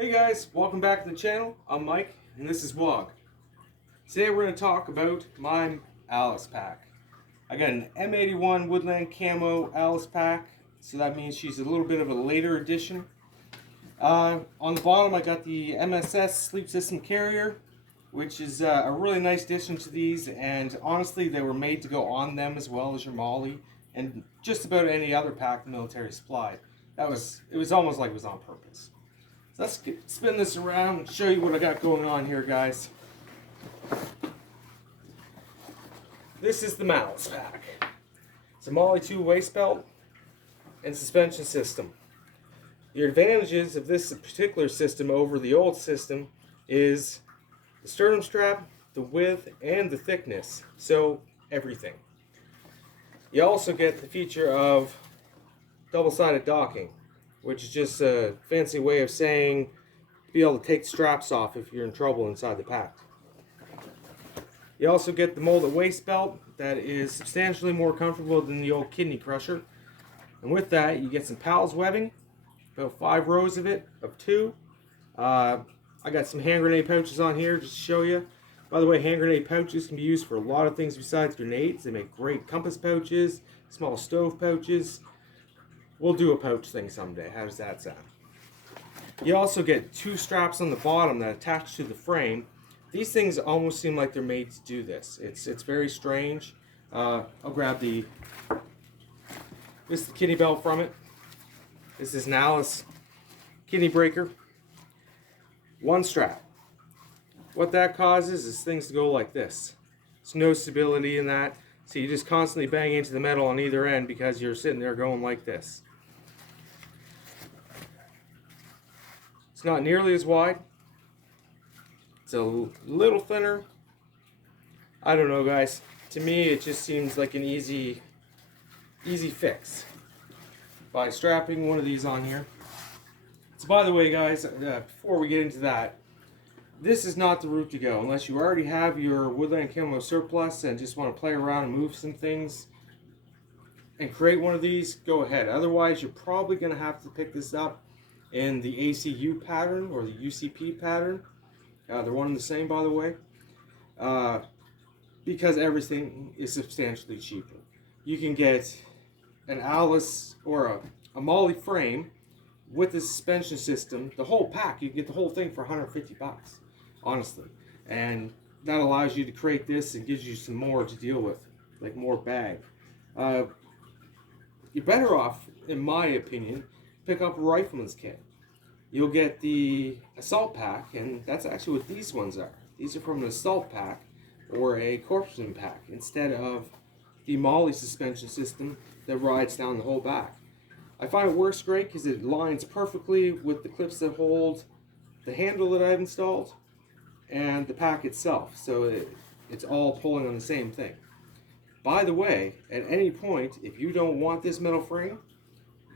Hey guys, welcome back to the channel. I'm Mike and this is Wog. Today we're going to talk about my Malicepack. I got an M81 Woodland Camo Malicepack, so that means she's a little bit of a later edition. On the bottom I got the MSS Sleep System Carrier, which is a really nice addition to these, and honestly they were made to go on them as well as your Molly and just about any other pack the military supplied. It was almost like it was on purpose. Let's spin this around and show you what I got going on here, guys. This is the Malicepack. It's a Molly 2 waist belt and suspension system. The advantages of this particular system over the old system is the sternum strap, the width, and the thickness. So, everything. You also get the feature of double-sided docking, which is just a fancy way of saying to be able to take straps off if you're in trouble inside the pack. You also get the molded waist belt that is substantially more comfortable than the old kidney crusher. And with that, you get some pals webbing, about 5 rows of it, of 2. I got some hand grenade pouches on here just to show you. By the way, hand grenade pouches can be used for a lot of things besides grenades. They make great compass pouches, small stove pouches. We'll do a pouch thing someday. How does that sound? You also get 2 straps on the bottom that attach to the frame. These things almost seem like they're made to do this. It's very strange. I'll grab this is the kidney belt from it. This is an Alice kidney breaker. 1 strap. What that causes is things to go like this. There's no stability in that. So you just constantly bang into the metal on either end because you're sitting there going like this. It's not nearly as wide. It's a little thinner. I don't know, guys. To me, it just seems like an easy fix by strapping one of these on here. So by the way, guys, before we get into that, this is not the route to go unless you already have your Woodland Camo surplus and just want to play around and move some things and create one of these. Go ahead. Otherwise, you're probably going to have to pick this up in the ACU pattern or the UCP pattern. They're one and the same, by the way, because everything is substantially cheaper. You can get an Alice or a Molly frame with the suspension system, the whole pack. You can get the whole thing for 150 bucks, honestly, and that allows you to create this and gives you some more to deal with, like more bag. You're better off, in my opinion, pick up a rifleman's kit. You'll get the assault pack, and that's actually what these ones are. These are from an assault pack or a corpsman pack instead of the Molly suspension system that rides down the whole back. I find it works great because it lines perfectly with the clips that hold the handle that I've installed and the pack itself, so it's all pulling on the same thing. By the way, at any point, if you don't want this metal frame,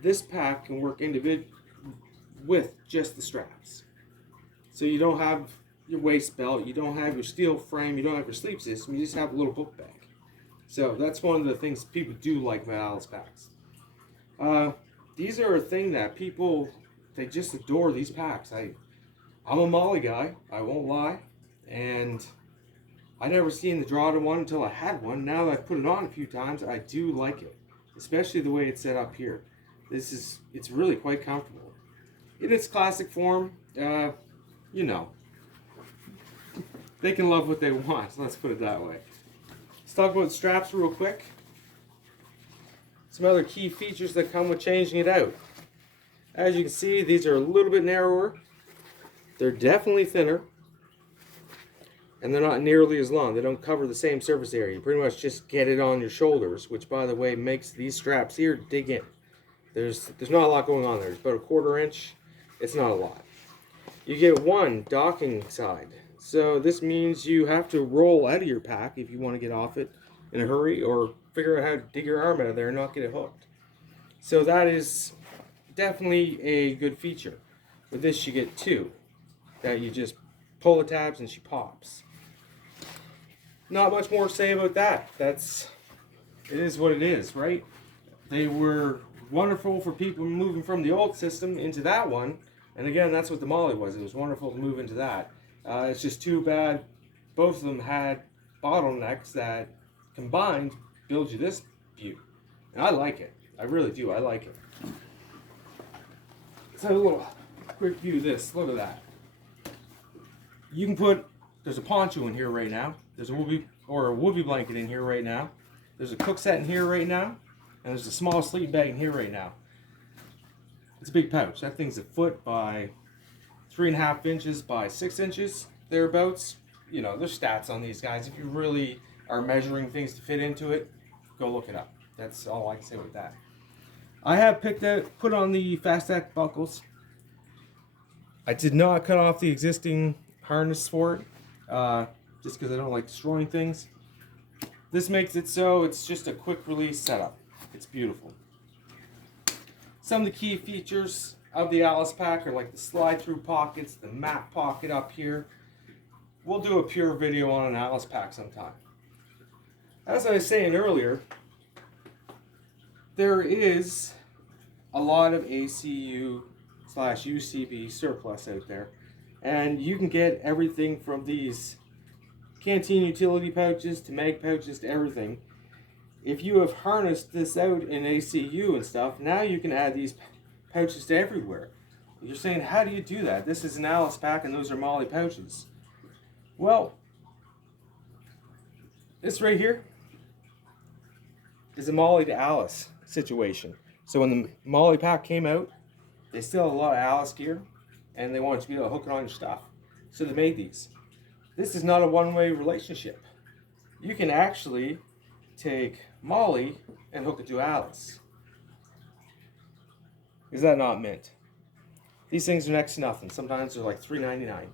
this pack can work with just the straps. So you don't have your waist belt, you don't have your steel frame, you don't have your sleep system, you just have a little book bag. So that's one of the things people do like about Malicepacks. These are a thing that people, they just adore these packs. I'm a Molly guy, I won't lie, and I never seen the draw to one until I had one. Now that I've put it on a few times, I do like it, especially the way it's set up here. It's really quite comfortable. In its classic form, you know, they can love what they want, let's put it that way. Let's talk about straps real quick. Some other key features that come with changing it out. As you can see, these are a little bit narrower. They're definitely thinner. And they're not nearly as long. They don't cover the same surface area. You pretty much just get it on your shoulders, which, by the way, makes these straps here dig in. There's not a lot going on there. It's about 1/4 inch. It's not a lot. You get 1 docking side. So this means you have to roll out of your pack if you want to get off it in a hurry, or figure out how to dig your arm out of there and not get it hooked. So that is definitely a good feature. With this you get 2 that you just pull the tabs and she pops. Not much more to say about that. It is what it is, right? They were wonderful for people moving from the old system into that one, And again, that's what the Molly was. It was wonderful to move into that. It's just too bad both of them had bottlenecks that combined build you this view. And I like it. I really do. I like it. Let's have a little quick view of this. Look at that. You can put, there's a poncho in here right now. There's a whoopee blanket in here right now. There's a cook set in here right now. And there's a small sleeping bag in here right now. It's a big pouch. That thing's a foot by 3.5 inches by 6 inches, thereabouts. You know, there's stats on these guys. If you really are measuring things to fit into it, go look it up. That's all I can say with that. I have put on the Fast Act buckles. I did not cut off the existing harness for it, just because I don't like destroying things. This makes it so it's just a quick release setup. It's beautiful. Some of the key features of the Malicepack are like the slide-through pockets, the map pocket up here. We'll do a pure video on an Malicepack sometime. As I was saying earlier, there is a lot of ACU/UCB surplus out there, and you can get everything from these canteen utility pouches to mag pouches to everything. If you have harnessed this out in ACU and stuff, now you can add these pouches to everywhere. You're saying, how do you do that? This is an Malicepack and those are Molly pouches. Well, this right here is a Molly to Alice situation. So when the Malicepack came out, they still had a lot of Alice gear and they wanted to be able to hook it on your stuff. So they made these. This is not a one-way relationship. You can actually take Molly and hook it to Alice. Is that not mint? These things are next to nothing. Sometimes they're like $3.99.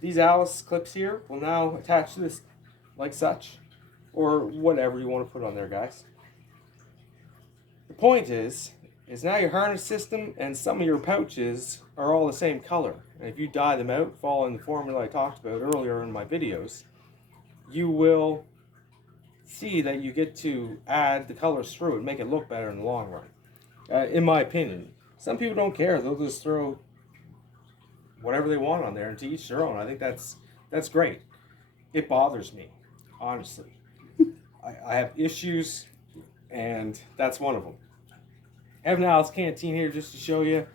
These Alice clips here will now attach to this like such, or whatever you want to put on there, guys. The point is now your harness system and some of your pouches are all the same color. And if you dye them out, following the formula I talked about earlier in my videos, you will see that you get to add the colors through it and make it look better in the long run. In my opinion. Some people don't care. They'll just throw whatever they want on there, and to each their own. I think that's great. It bothers me, honestly. I have issues, and that's one of them. I have an Alice canteen here just to show you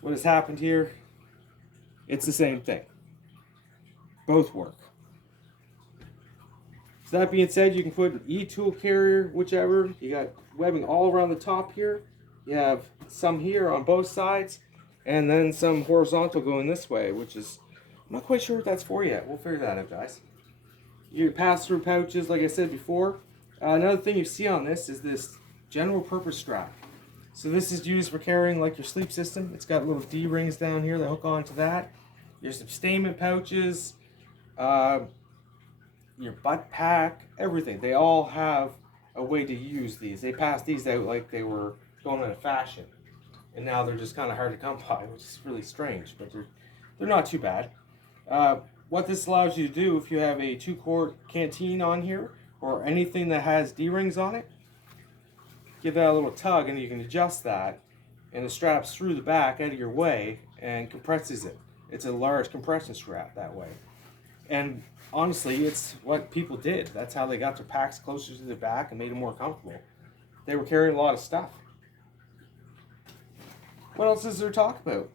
what has happened here. It's the same thing. Both work. So that being said, you can put an e-tool carrier, whichever. You got webbing all around the top here. You have some here on both sides, and then some horizontal going this way, which is, I'm not quite sure what that's for yet. We'll figure that out, guys. You pass through pouches, like I said before. Another thing you see on this is this general purpose strap. So this is used for carrying like your sleep system. It's got little D-rings down here that hook onto that. Your sustainment pouches, your butt pack, everything. They all have a way to use these. They passed these out like they were going out of fashion. And now they're just kind of hard to come by, which is really strange, but they're not too bad. What this allows you to do, if you have a 2-quart canteen on here, or anything that has D-rings on it, give that a little tug and you can adjust that, and it straps through the back out of your way and compresses it. It's a large compression strap that way. And honestly, it's what people did. That's how they got their packs closer to the back and made them more comfortable. They were carrying a lot of stuff. What else is there to talk about?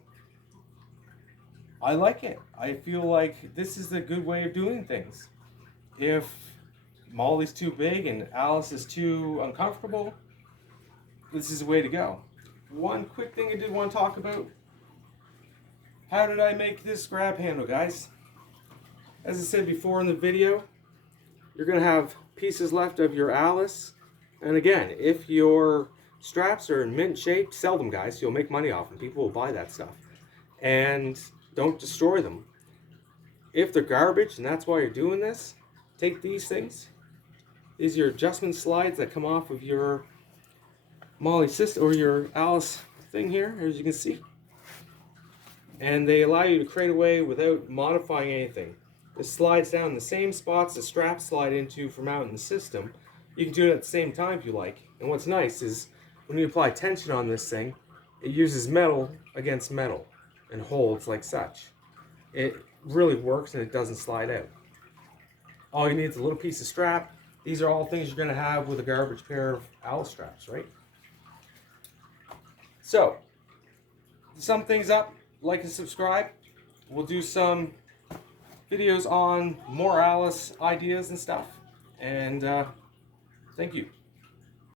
I like it. I feel like this is a good way of doing things. If Molly's too big and Alice is too uncomfortable, this is the way to go. One quick thing I did want to talk about. How did I make this grab handle, guys? As I said before in the video, you're going to have pieces left of your Alice. And again, if your straps are in mint shape, sell them, guys. You'll make money off them. People will buy that stuff. And don't destroy them. If they're garbage and that's why you're doing this, take these things. These are your adjustment slides that come off of your Molly system or your Alice thing here, as you can see. And they allow you to crate away without modifying anything. This slides down in the same spots the straps slide into from out in the system. You can do it at the same time if you like. And what's nice is when you apply tension on this thing, it uses metal against metal and holds like such. It really works and it doesn't slide out. All you need is a little piece of strap. These are all things you're going to have with a garbage pair of Alice straps, right? So, to sum things up, like and subscribe. We'll do some videos on more Alice ideas and stuff. And thank you.